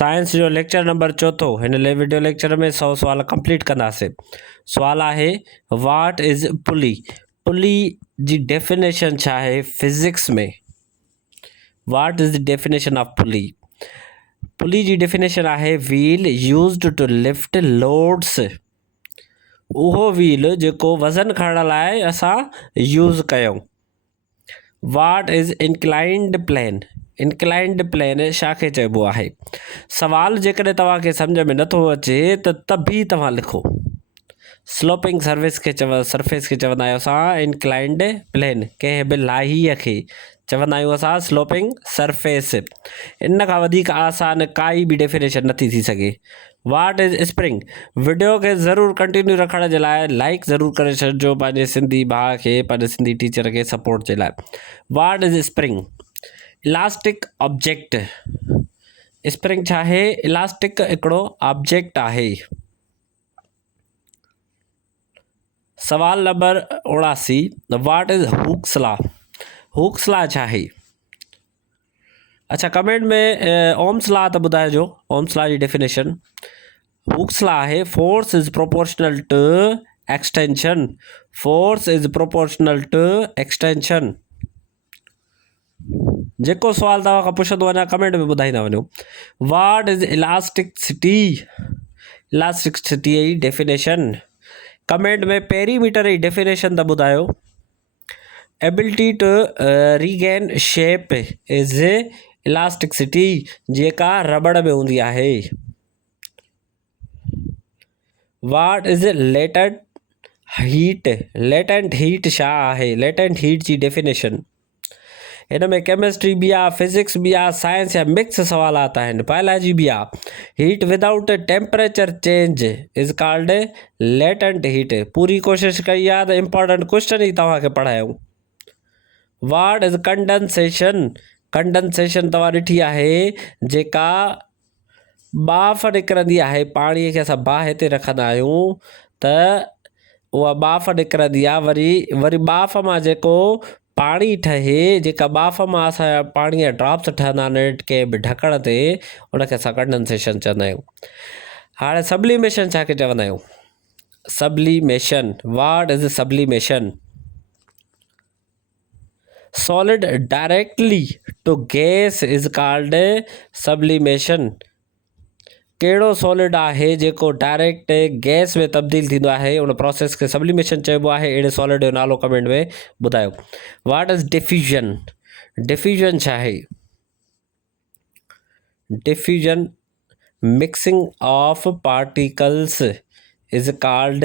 साइंस जो lecture number 4 हिन ले वीडियो लेक्चर में 100 सवाल कंप्लीट कंदासीं। सवाल आहे वाट इज़ पुली। पुली जी डेफिनेशन छा आहे फिज़िक्स में। What is the definition of pulley. Pulley जी डेफिनेशन आहे wheel used to lift loads. उहो व्हील जेको वज़न खणण लाइ असां यूज़ कयूं। What is inclined plane. Inclined plane छा खे चइबो आहे। सवाल जेकॾहिं तव्हांखे सम्झ में नथो अचे त बि तव्हां लिखो। स्लोपिंग सरफेस खे चवंदा आहियूं असां इंक्लाइंड प्लेन। कंहिं बि लाहीअ खे चवंदा आहियूं असां स्लोपिंग सरफेस। इन खां वधीक आसान काई बि डेफिनेशन नथी थी सघे। वाट इज़ स्प्रिंग। वीडियो खे ज़रूरु कंटिन्यू रखण जे लाइ लाइक ज़रूरु करे छॾिजो पंहिंजे सिंधी भाउ खे, पंहिंजे सिंधी टीचर खे सपोर्ट जे लाइ। What is spring. Elastic object. Spring छा आहे। इलास्टिक हिकिड़ो ऑब्जेक्ट आहे। सवाल number 79 what is Hooke's law. Hooke's law छा आहे। अच्छा कमेंट में ओम्स लॉ त ॿुधाइजो। ओम्स लॉ जी डेफिनेशन। हुक्स लॉ आहे force is proportional to extension. Force is proportional to extension. जेको सवाल तव्हां खां पुछंदो वञा कमेंट में ॿुधाईंदा वञो। What is elasticity. इलास्टिसिटी जी डेफिनेशन। कमेंट में पेरीमीटर जी डेफिनेशन त ॿुधायो। Ability to regain shape is elasticity जेका रबड़ में हूंदी आहे। What is latent heat. Latent heat छा आहे। लेटेंट हीट जी डेफिनेशन। हिन में केमिस्ट्री बि आहे, फिज़िक्स बि आहे, साइंस या मिक्स सवालात आहिनि, बायोलॉजी बि आहे। Heat without temperature change is called latent heat. पूरी कोशिशि कई आहे त इम्पोर्टेंट क्वेश्चन ई तव्हांखे पढ़ायूं। What is condensation. कंडेंसेशन तव्हां ॾिठी आहे जेका बाफ़ निकिरंदी आहे। पाणीअ खे असां बाहि हिते रखंदा आहियूं त उहा बाफ़ निकिरंदी आहे। वरी बाफ़ मां जेको पाणी ठहे, जेका बाफ़ मां असांजा पाणीअ जा ड्रॉप्स ठहंदा आहिनि कंहिं बि ढकण ते, उनखे असां कंडेंसेशन चवंदा आहियूं। हाणे सब्लिमेशन छा खे चवंदा आहियूं। Sublimation. What is sublimation. Solid directly to gas is called sublimation. कहिड़ो सॉलिड आहे जेको डायरेक्ट गैस में तब्दील थींदो आहे उन प्रोसेस खे सब्लिमेशन चइबो आहे। अहिड़े सॉलिड जो नालो कमेंट में ॿुधायो। What is diffusion. डिफ्यूजन छा आहे। Diffusion mixing of particles is called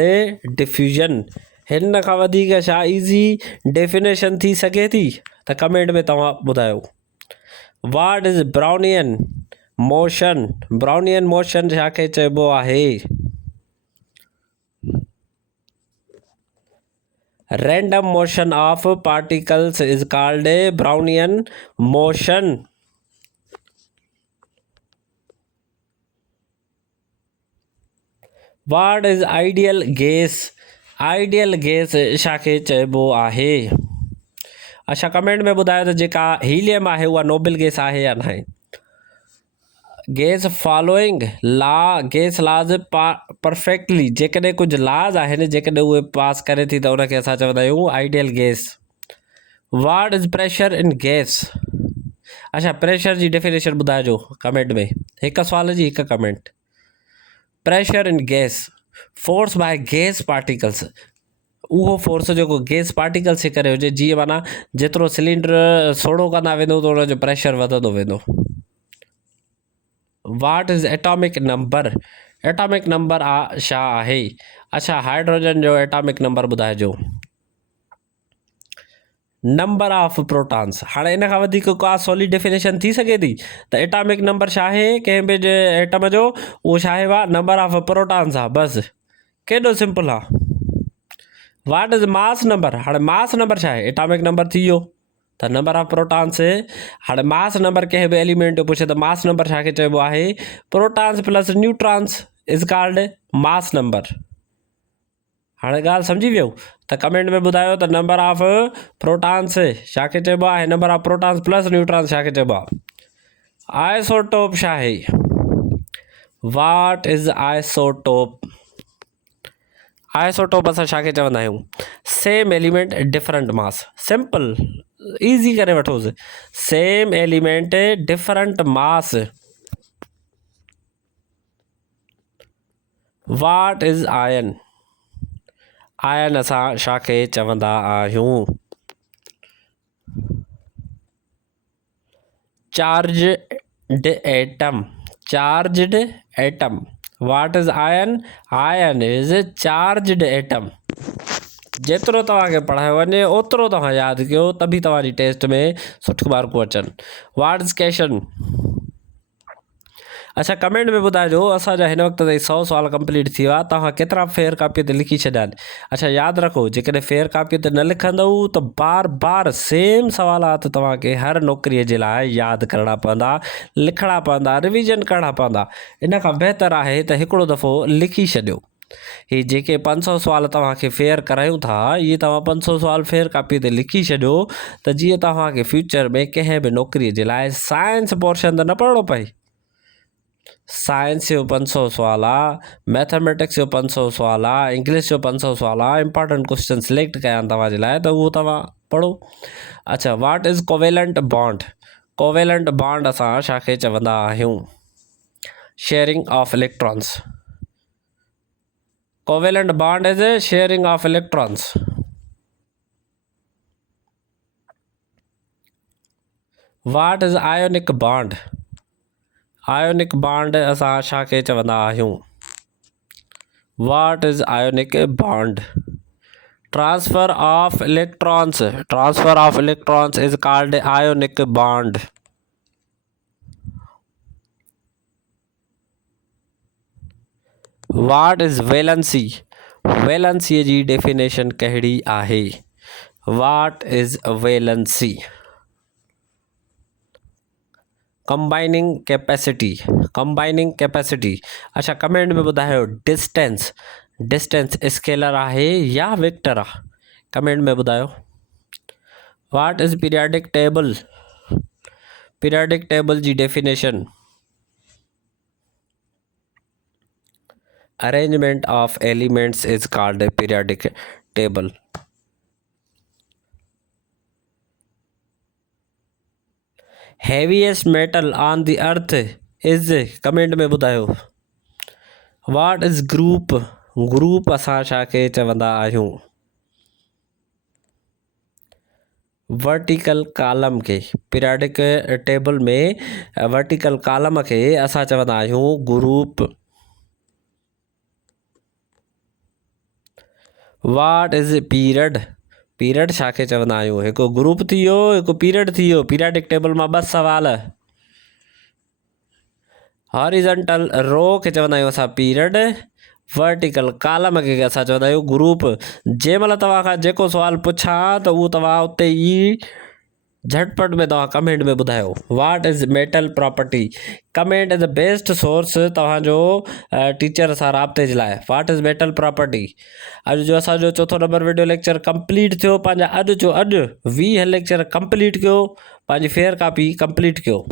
diffusion. हिन खां वधीक छा इज़ी डेफिनेशन थी सघे थी त कमेंट में तव्हां ॿुधायो। What is Brownian motion. Brownian motion छा खे चइबो आहे। Random motion of particles is called Brownian motion. What is ideal gas. Ideal gas छा खे चइबो आहे। अच्छा कमेंट में ॿुधायो त जेका हीलियम आहे उहा नोबल गैस आहे या न आहे। Gas following law. Gas laws perfectly. जेकॾहिं कुझु लॉज आहिनि जेकॾहिं उहे पास करे थी त उनखे असां चवंदा आहियूं ideal gas. What is pressure in gas. अच्छा प्रेशर जी डेफिनेशन ॿुधाइजो कमेंट में। हिकु सवाल जी हिकु कमेंट। Pressure in gas force by gas particles. उहो फोर्स जेको गैस पार्टिकल्स जे करे हुजे। जीअं माना जेतिरो सिलेंडर सोढ़ो कंदा वेंदो त उनजो प्रेशर वधंदो वेंदो। What is atomic number. Atomic number छा आहे। अच्छा हाइड्रोजन जो एटॉमिक नंबर ॿुधाइजो। Number of protons. हाणे इन खां वधीक का सवली डेफिनेशन थी सघे थी त एटॉमिक नंबर छा आहे कंहिं बि एटम जो, उहो छा आहे नंबर ऑफ प्रोटॉन्स आहे बस। केॾो सिंपल आहे। What is mass number. हाणे मास नंबर छा आहे। एटॉमिक नंबर थी वियो त नंबर ऑफ प्रोटॉन्स। हाणे मास नंबर कंहिं बि एलिमेंट जो पुछे त मास नंबर छा खे चइबो आहे। Protons plus neutrons is called mass number. हाणे ॻाल्हि सम्झी वियो त कमेंट में ॿुधायो त नंबर ऑफ प्रोटॉन्स छा खे चइबो आहे। Number of protons plus neutrons छा खे चइबो आहे। आइसोटोप छा आहे। What is isotope? आइसोटोप असां छाखे चवंदा आहियूं? Same element different mass. Simple, easy करे वठोसि। Same element different mass. What is ion? Ion असां छाखे चवंदा आहियूं? Charged atom. Charged atom. What is ion? Ion is charged atom. जेतिरो तव्हांखे पढ़ायो वञे ओतिरो तव्हां यादि कयो, तभी तव्हांजी टेस्ट में सुठियूं मार्कूं अचनि। What is cation? अच्छा, कमेंट में ॿुधाइजो असांजा हिन वक़्त ताईं 100 सुवाल कंप्लीट थी विया। तव्हां केतिरा फेयर कापीअ ते लिखी छॾिया आहिनि? अच्छा, यादि रखो, जेकॾहिं फेयर कापीअ ते न लिखंदव त बार बार सेम सवालात तव्हांखे हर नौकरीअ जे लाइ यादि करणा पवंदा, लिखणा पवंदा, रिविज़न करणा पवंदा। इन खां बहितर आहे त हिकिड़ो दफ़ो लिखी छॾियो। ही जेके 500 सुवाल तव्हांखे फेयर करायूं था, इहे तव्हां 500 सुवाल फेयर कापीअ ते लिखी छॾियो त जीअं तव्हांखे फ्यूचर में कंहिं बि नौकरीअ जे लाइ साइंस पोर्शन त न पढ़णो पए। साइंस जो 500 सुवाल आहे, मैथमेटिक्स जो 500 सुवाल आहे, इंग्लिश जो 500 सुवाल आहे। इंपॉर्टेंट क्वेश्चन सिलेक्ट कया आहिनि तव्हांजे लाइ, त उहो तव्हां पढ़ो। अच्छा, what is covalent bond? Covalent bond असां छाखे चवंदा आहियूं? Sharing of electrons. Covalent bond is sharing of electrons. What is ionic bond? Ionic bond असां छाखे चवंदा आहियूं? What is ionic bond? Transfer of electrons. Transfer of electrons is called ionic bond. What is valency? वैलेंसीअ जी डेफिनेशन कहिड़ी आहे? What is valency? Combining capacity. Combining capacity. अच्छा, कमेंट में ॿुधायो डिस्टेंस। डिस्टेंस स्केलर आहे या वेक्टर आहे? कमेंट में ॿुधायो। What is periodic table? Periodic table जी definition. Arrangement of elements is called periodic table. Heaviest metal on the earth is? Comment में ॿुधायो। What is group? ग्रुप असां छाखे चवंदा आहियूं? वर्टिकल कॉलम खे। पीरियाडिक टेबल में वर्टिकल कॉलम खे असां चवंदा आहियूं group. What is period? Period छाखे चवंदा आहियूं? हिकु ग्रुप थी वियो, हिकु पीरियड थी वियो। पीरियाडिक टेबल मां 2 सवाल। हॉरिजॉन्टल रो खे चवंदा आहियूं असां पीरियड। वर्टिकल कॉलम खे असां चवंदा आहियूं ग्रुप। जंहिं महिल तव्हां खां जेको सुवाल पुछां त उहो तव्हां उते ई झटपट में तव्हां कमेंट में ॿुधायो। What is metal property? Comment is the best source तव्हांजो टीचर सां राब्ते जे लाइ। What is metal property? अॼु जो असांजो 4 नंबर वीडियो लेक्चर कंप्लीट थियो। पंहिंजा अॼु जो अॼु 20 लेक्चर कंप्लीट कयो, पंहिंजी फेयर कापी कंप्लीट कयो।